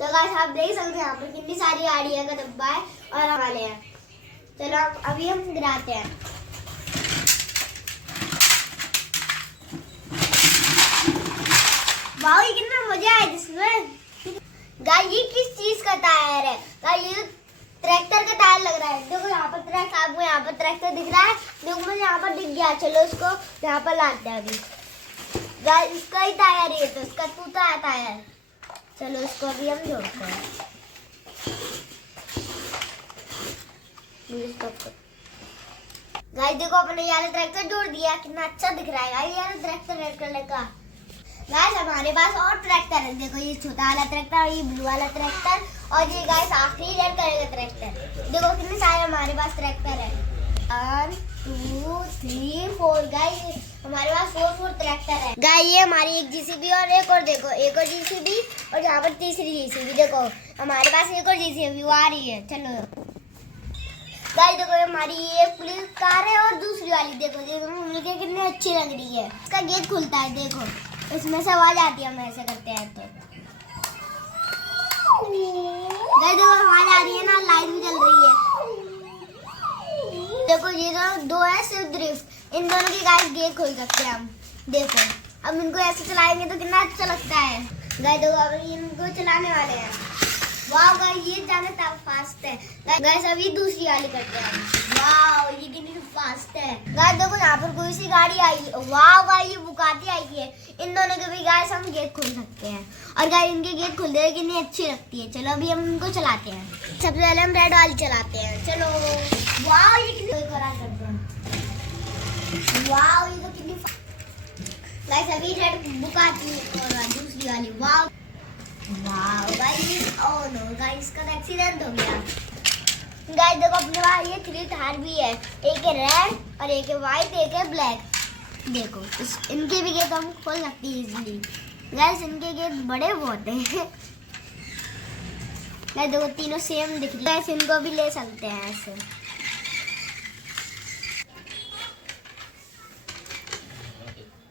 तो गाइस आप देख सकते हैं यहाँ पर कितनी सारी गाड़ियाँ का डब्बा है और हम वाले हैं। चलो अभी हम गिराते हैं। वाह ये कितना मजा आया जिसमें। गाइस ये किस चीज का टायर है? गाइस ये ट्रैक्टर का टायर लग रहा है। देखो यहाँ पर ट्रैक्टर, आपको यहाँ पर ट्रैक्टर दिख रहा है। देखो मुझे यहाँ पर दिख गया। चलो इसको यहाँ पर लाते हैं अभी। गाइस इसका ही टायर है, तो इसका टूटा है टायर। चलो इसको अभी हम जोड़ते हैं। गाइस देखो अपने ये वाला ट्रैक्टर जोड़ दिया, कितना अच्छा दिख रहा है। गाइस ये वाला ट्रैक्टर रेड कलर का। गाइस हमारे पास और ट्रैक्टर है। देखो ये छोटा वाला ट्रैक्टर और ये ब्लू वाला ट्रैक्टर और ये गाइस आखिरी रेड कलर का ट्रैक्टर। देखो कितने सारे हमारे पास ट्रैक्टर है। 1 2 3 4। गाइस हमारे पास 4 ट्रैक्टर है। गाइस ये हमारी एक जीसीबी और एक और देखो एक और जीसीबी और यहाँ पर तीसरी जीसीबी। देखो हमारे पास एक और जीसीबी वो आ रही है। चलो गाइस देखो हमारी ये पुलिस कार है और दूसरी वाली देखो मिलके कितनी अच्छी लग रही है। इसका गेट खुलता है, देखो इसमें से आवाज आती है हम ऐसे करते हैं तो। गाइस देखो आवाज आ रही है ना, लाइट भी जल रही है। देखो ये दो है सिर्फ ड्रिफ्ट, इन दोनों की गाइस गेट खोल सकते हैं हम। देखो अब इनको ऐसे चलाएंगे तो कितना अच्छा लगता है। गाइस देखो अब इनको चलाने वाले हैं। वाह गाइस ये ज्यादा फास्ट है। गाइस अभी दूसरी वाली करते हैं। वाह ये कितनी फास्ट है। गाइस देखो यहाँ पर कोई सी गाड़ी आई है। वाह गाइस ये बुगाटी आई है। इन दोनों के भी गाइस हम गेट खोल सकते हैं और गाइस इनके गेट खोल दे कितनी अच्छी लगती है। चलो अभी हम इनको चलाते हैं। सबसे पहले हम रेड वाली चलाते हैं। चलो वाह ये कितनी करते हैं। वाह ये तो कितनी गाइस अभी रेड बुगाटी और दूसरी वाली। वाह वाह गाइस ओह नो गाइस इसका एक्सीडेंट हो गया। गाइस देखो अपने पास ये 3 टायर भी है, एक है रेड और एक है व्हाइट एक है ब्लैक। देखो इनके भी गेट हम खोल सकते हैं इजीली। गाइस इनके गेट बड़े बहुत हैं। गाइस देखो तीनों सेम दिख रही है। गाइस इनको भी ले सकते हैं ऐसे।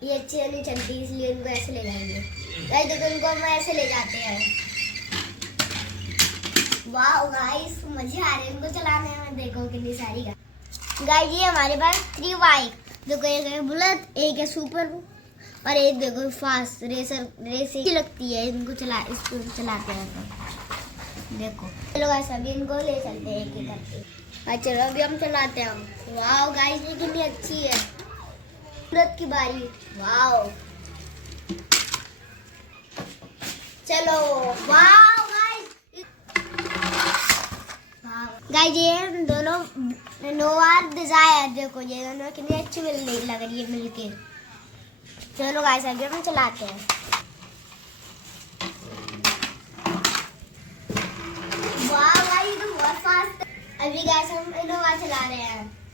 ये अच्छी नहीं चलती इसलिए इनको ऐसे ले जाएंगे। गाइस देखो इनको हम ऐसे ले जाते हैं। वाह गाइस मजे आ रहे हैं इनको चलाने में। देखो कितनी सारी गाइस ये हमारे पास 3 बाइक। देखो एक है बुलेट, एक है सुपर और एक देखो फास्ट रेसर। रेस लगती है इनको इसको चलाते हैं तो। देखो चलो गाइस अभी इनको ले चलते हैं एक एक करके। चलो अभी हम चलाते हैं। वाह गाइस ये कितनी अच्छी है। बुलेट की बारी। वाह चलो वाह गाइस ये दोनों नोवार डिजायर। देखो ये दोनों कितनी अच्छी लग रही है मिलके। चलो गाइस अभी हम चलाते हैं। वाह गाइस ये तो बहुत फास्ट है। अभी गाइस हम इनोवा चला रहे हैं।